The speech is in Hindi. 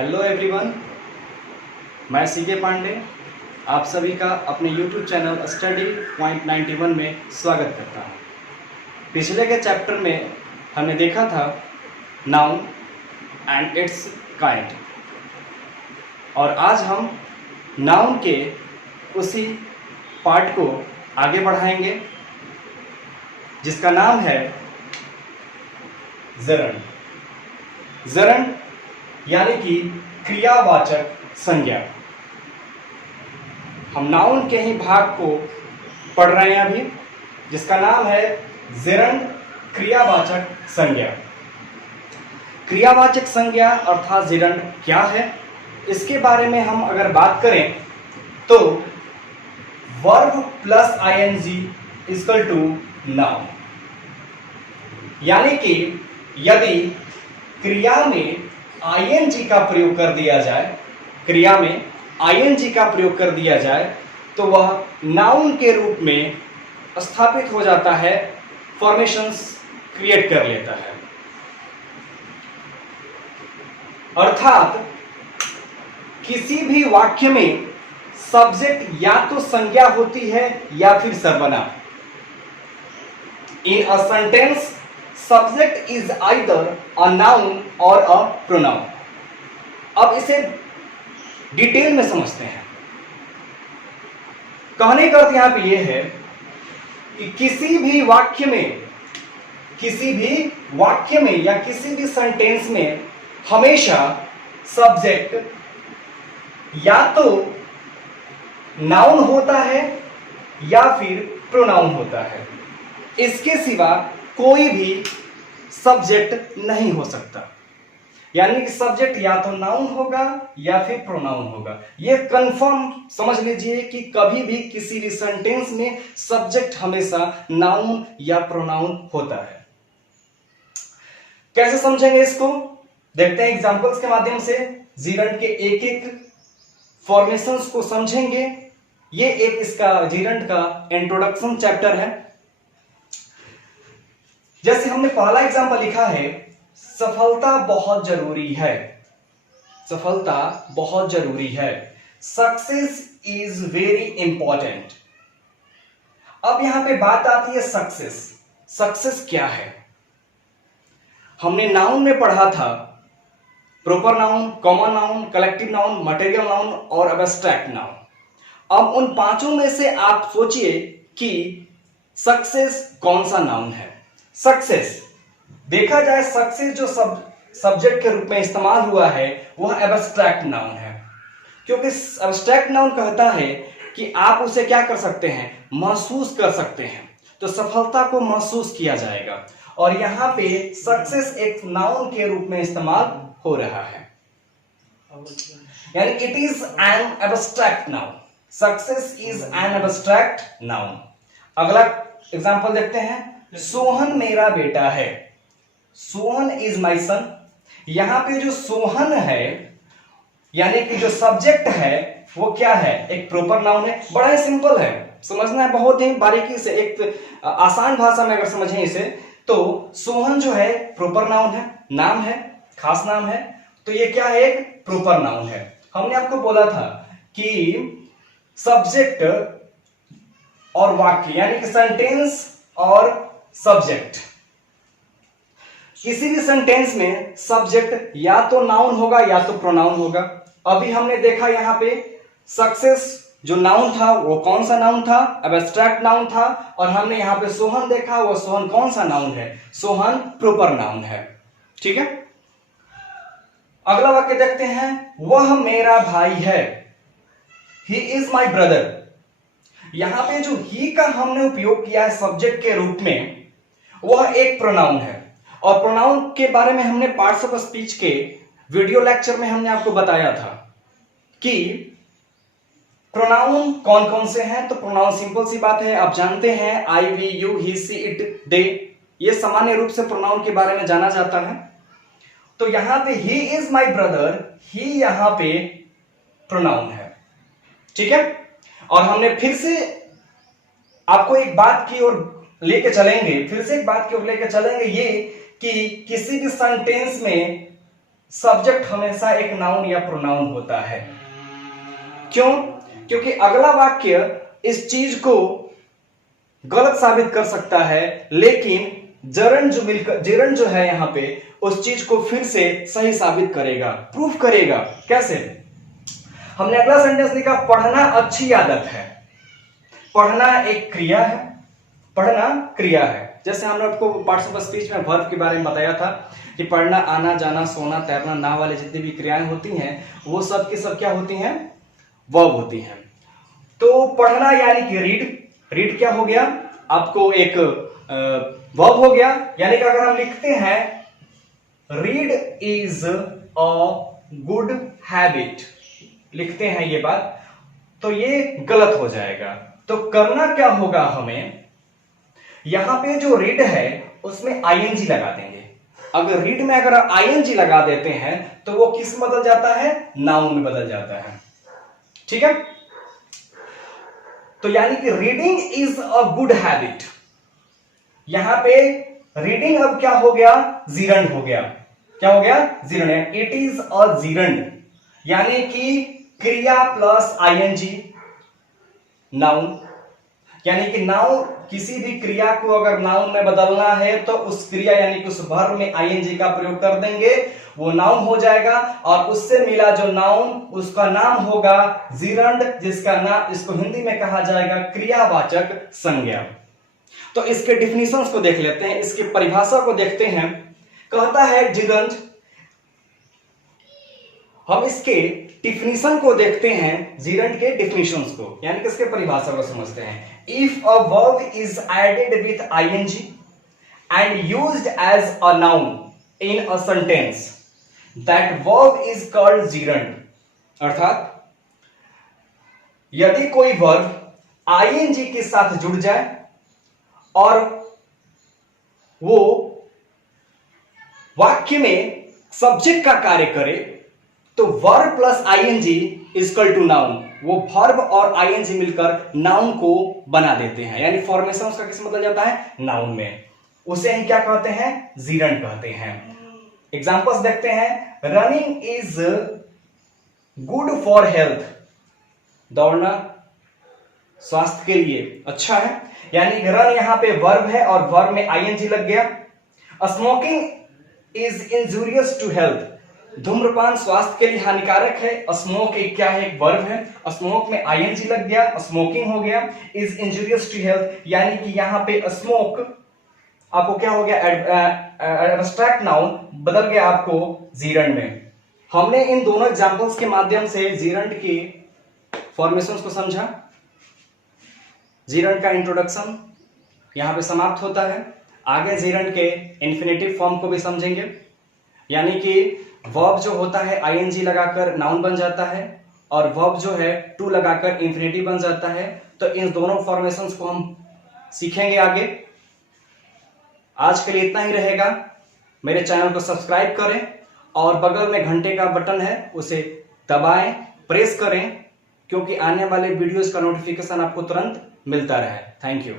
हेलो एवरीवन, मैं सीके पांडे आप सभी का अपने यूट्यूब चैनल स्टडी पॉइंट 91 में स्वागत करता हूं। पिछले के चैप्टर में हमने देखा था नाउन एंड इट्स काइंड, और आज हम नाउन के उसी पार्ट को आगे बढ़ाएंगे जिसका नाम है जरंड। जरंड यानी कि क्रियावाचक संज्ञा। हम नाउन के ही भाग को पढ़ रहे हैं अभी, जिसका नाम है जेरंड क्रियावाचक संज्ञा। क्रियावाचक संज्ञा अर्थात जेरंड क्या है, इसके बारे में हम अगर बात करें तो verb plus ING equal to noun, यानी कि यदि क्रिया में आईएनजी का प्रयोग कर दिया जाए, क्रिया में आईएनजी का प्रयोग कर दिया जाए तो वह नाउन के रूप में स्थापित हो जाता है, फॉर्मेशंस क्रिएट कर लेता है। अर्थात किसी भी वाक्य में सब्जेक्ट या तो संज्ञा होती है या फिर सर्वनाम। In a sentence subject is either a noun और अ प्रोनाउन। अब इसे डिटेल में समझते हैं। कहने का अर्थ यहां पे यह है कि किसी भी वाक्य में या किसी भी सेंटेंस में हमेशा सब्जेक्ट या तो नाउन होता है या फिर प्रोनाउन होता है। इसके सिवा कोई भी सब्जेक्ट नहीं हो सकता, यानी कि सब्जेक्ट या तो नाउन होगा या फिर प्रोनाउन होगा। यह कंफर्म समझ लीजिए कि कभी भी किसी भी सेंटेंस में सब्जेक्ट हमेशा नाउन या प्रोनाउन होता है। कैसे समझेंगे इसको, देखते हैं एग्जांपल्स के माध्यम से। जेरंड के एक एक फॉर्मेशंस को समझेंगे। ये एक इसका जेरंड का इंट्रोडक्शन चैप्टर है। जैसे हमने पहला एग्जांपल लिखा है, सफलता बहुत जरूरी है। सफलता बहुत जरूरी है। Success is very important. अब यहां पे बात आती है सक्सेस। सक्सेस क्या है? हमने नाउन में पढ़ा था proper noun, common noun, collective noun, material noun और एब्स्ट्रैक्ट नाउन। अब उन पांचों में से आप सोचिए कि सक्सेस कौन सा नाउन है। सक्सेस देखा जाए, सक्सेस जो सब्जेक्ट के रूप में इस्तेमाल हुआ है वह एब्स्ट्रैक्ट नाउन है, क्योंकि एब्स्ट्रैक्ट नाउन कहता है कि आप उसे क्या कर सकते हैं, महसूस कर सकते हैं। तो सफलता को महसूस किया जाएगा, और यहां पे सक्सेस एक नाउन के रूप में इस्तेमाल हो रहा है, यानी it is an abstract noun. Success is an abstract noun. अगला एग्जांपल देखते हैं। सोहन मेरा बेटा है। सोहन इज माई सन। यहां पे जो सोहन है यानी कि जो सब्जेक्ट है वो क्या है, एक प्रॉपर नाउन है। बड़ा ही सिंपल है, समझना है बहुत ही बारीकी से। एक आसान भाषा में अगर समझें इसे तो सोहन जो है प्रॉपर नाउन है, नाम है, खास नाम है। तो ये क्या है, एक प्रॉपर नाउन है। हमने आपको बोला था कि सब्जेक्ट और वाक्य यानी कि सेंटेंस और सब्जेक्ट, किसी भी सेंटेंस में सब्जेक्ट या तो नाउन होगा या तो प्रोनाउन होगा। अभी हमने देखा यहां पे सक्सेस जो नाउन था वो कौन सा नाउन था, एब्स्ट्रैक्ट नाउन था। और हमने यहां पे सोहन देखा, वो सोहन कौन सा नाउन है, सोहन प्रॉपर नाउन है। ठीक है, अगला वाक्य देखते हैं। वह मेरा भाई है। He is my brother. यहां पे जो ही का हमने उपयोग किया है सब्जेक्ट के रूप में, वह एक प्रोनाउन है। और प्रोनाउन के बारे में हमने पार्ट्स ऑफ स्पीच के वीडियो लेक्चर में हमने आपको बताया था कि प्रोनाउन कौन कौन से हैं। तो प्रोनाउन सिंपल सी बात है, आप जानते हैं, I, we, you, he, she, it, they. ये सामान्य रूप से प्रोनाउन के बारे में जाना जाता है। तो यहां पे ही इज माई ब्रदर, ही यहां पे प्रोनाउन है। ठीक है, और हमने फिर से आपको एक बात की ओर लेके चलेंगे, फिर से एक बात की ओर लेके चलेंगे, ये कि किसी भी सेंटेंस में सब्जेक्ट हमेशा एक नाउन या प्रोनाउन होता है। क्यों? क्योंकि अगला वाक्य इस चीज को गलत साबित कर सकता है, लेकिन जेरंड जो है यहां पे उस चीज को फिर से सही साबित करेगा, प्रूफ करेगा। कैसे? हमने अगला सेंटेंस लिखा, पढ़ना अच्छी आदत है। पढ़ना एक क्रिया है, पढ़ना क्रिया है। जैसे हमने आपको पार्ट्स ऑफ स्पीच में वर्ब के बारे में बताया था कि पढ़ना, आना जाना, सोना, तैरना, ना वाले जितनी भी क्रियाएं होती हैं वो सब की सब क्या होती हैं? वर्ब होती हैं। तो पढ़ना यानी कि रीड क्या हो गया? आपको एक वर्ब हो गया। यानी कि अगर हम लिखते हैं read is a good habit, लिखते हैं ये बात, तो ये गलत हो जाएगा। तो करना क्या होगा हमें, यहां पे जो रीड है उसमें आईएनजी लगा देंगे। अगर रीड में अगर आईएनजी लगा देते हैं तो वो किस में बदल जाता है? नाउन में बदल जाता है। ठीक है? तो यानी कि reading is a good habit, यहां पे रीडिंग अब क्या हो गया? जीरंड हो गया। क्या हो गया? Gerund. It is a gerund, यानी कि क्रिया प्लस आईएनजी नाउन। यानी कि नाउन, किसी भी क्रिया को अगर नाउन में बदलना है तो उस क्रिया यानी कि उस वर्ब में आईएनजी का प्रयोग कर देंगे, वो नाउन हो जाएगा। और उससे मिला जो नाउन, उसका नाम होगा जीरंड, जिसका नाम, इसको हिंदी में कहा जाएगा क्रियावाचक संज्ञा। तो इसके डिफिनीशंस को देख लेते हैं, इसकी परिभाषा को देखते हैं। कहता है जीरंड, हम इसके डिफिनीशन को देखते हैं, जीरंड के डिफिनीशंस को, यानी कि इसके परिभाषा को समझते हैं। If a verb is added with ING and used as a noun in a sentence, that verb is called gerund. अर्थात यदि कोई वर्ब आईएनजी के साथ जुड़ जाए और वो वाक्य में सब्जेक्ट का कार्य करे, तो verb plus ING equal to noun, वो वर्ब और आईएनजी मिलकर नाउन को बना देते हैं। यानी फॉर्मेशन उसका किस मतलब जाता है? नाउन में। उसे हम क्या कहते हैं? जीरंड कहते हैं। एग्जांपल्स देखते हैं। Running is good for health, दौड़ना स्वास्थ्य के लिए अच्छा है। यानी रन यहां पे वर्ब है और वर्ब में आईएनजी लग गया। Smoking is injurious to health, धूम्रपान स्वास्थ्य के लिए हानिकारक है। स्मोक एक क्या है? एक वर्ब है। स्मोक में आईएनजी लग गया, स्मोकिंग हो गया। इज इंजूरियस टू हेल्थ, यानी कि यहां पे स्मोक आपको क्या हो गया? एब्स्ट्रैक्ट नाउन बदल गया आपको जीरंड में। हमने इन दोनों एग्जांपल्स के माध्यम से जीरंड की फॉर्मेशंस को समझा। जीरंड का इंट्रोडक्शन यहां पे समाप्त होता है। आगे जीरंड के इंफिनिटिव फॉर्म को भी समझेंगे, यानी कि वर्ब जो होता है आईएनजी लगाकर नाउन बन जाता है और वर्ब जो है टू लगाकर इंफिनिटिव बन जाता है। तो इन दोनों फॉर्मेशंस को हम सीखेंगे आगे। आज के लिए इतना ही रहेगा। मेरे चैनल को सब्सक्राइब करें और बगल में घंटे का बटन है उसे दबाएं, प्रेस करें, क्योंकि आने वाले वीडियोस का नोटिफिकेशन आपको तुरंत मिलता रहे। Thank you.